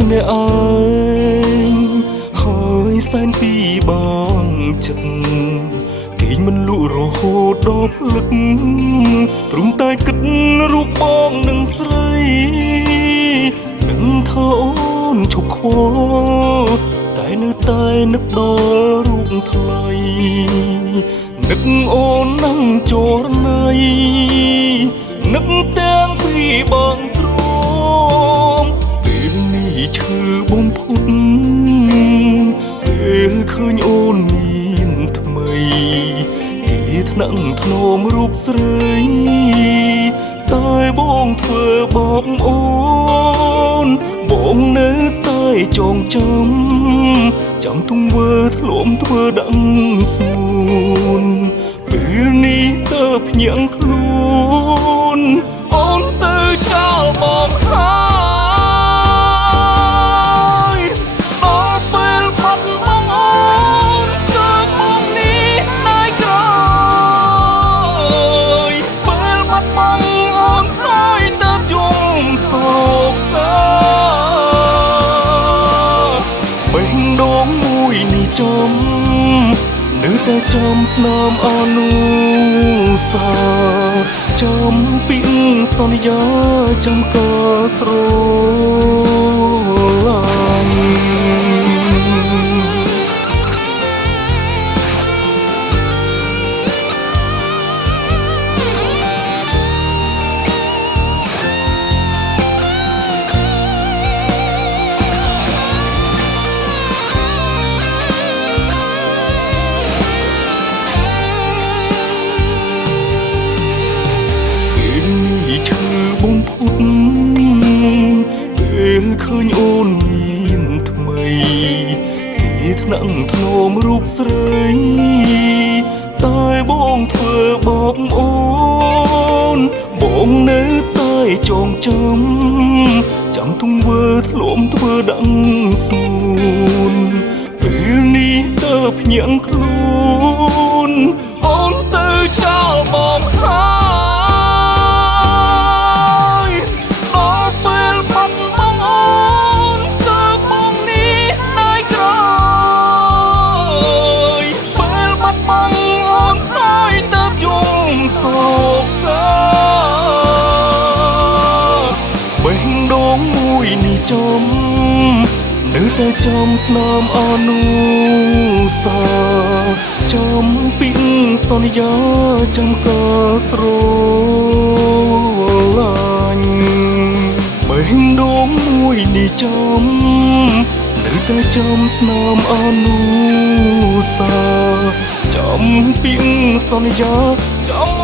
ម្នាក់ឯងហើយសែនពីបងចិត្តគេងមិនលក់រហូតដល់ភ្លឹកព្រមតែគិតរូបបងនឹងស្រីនឹងថាអូនឈប់ខ្វល់តែនៅតែនឹកដល់រូបថ្លៃនឹកអូននឹងចរណៃនឹកទាំងពីបងទ្រាំពេលនេះឈឺបំផុតពេលឃើញអូនមានថ្មីគេថ្នាក់ធ្នមរូបស្រីតែបងធ្វើបងអូនបងនៅតែចងចាំទង្វើធ្លុំធ្វើដឹងស្មូនពេលនេះទៅភ្ញាក់ខ្លួនអូនទៅចោលបងហើយដល់ពេលផុតបងអូនទៅបងនេះស្ដាយក្រោយពេលបាត់បង់អូនហើយទៅជុំសោកបេះដូងមួយនេះចំនៅតែចំស្នាមអនុស្សាវរីយ៍ចំពីសន្យាចំក៏ស្រឡាញ់បំផុតពេលឃើញអូនមានថ្មីគេថ្នាក់ធ្នមរូបស្រីតែបងធ្វើបងអូនបងនៅតែចងចាំទង្វើធ្លុំធ្វើដឹងស្មូនពេលនេះទៅភ្ញាក់ខ្លួនអូនទៅចោលបងហើយពេលបាត់បង់អូនទៅបងនេះស្ដាយក្រោយពេលបាត់បង់អូនហើយទៅជុំសោកបេះដូងមួយនេះចំនៅតែចំស្នាមអនុស្សាវរីយ៍ចំពីសន្យាចំក៏ស្រឡាញ់បេះដូងមួយនេះចំនៅតែចំស្នាមអនុស្សាវរីយ៍ចំពីសន្យាចំ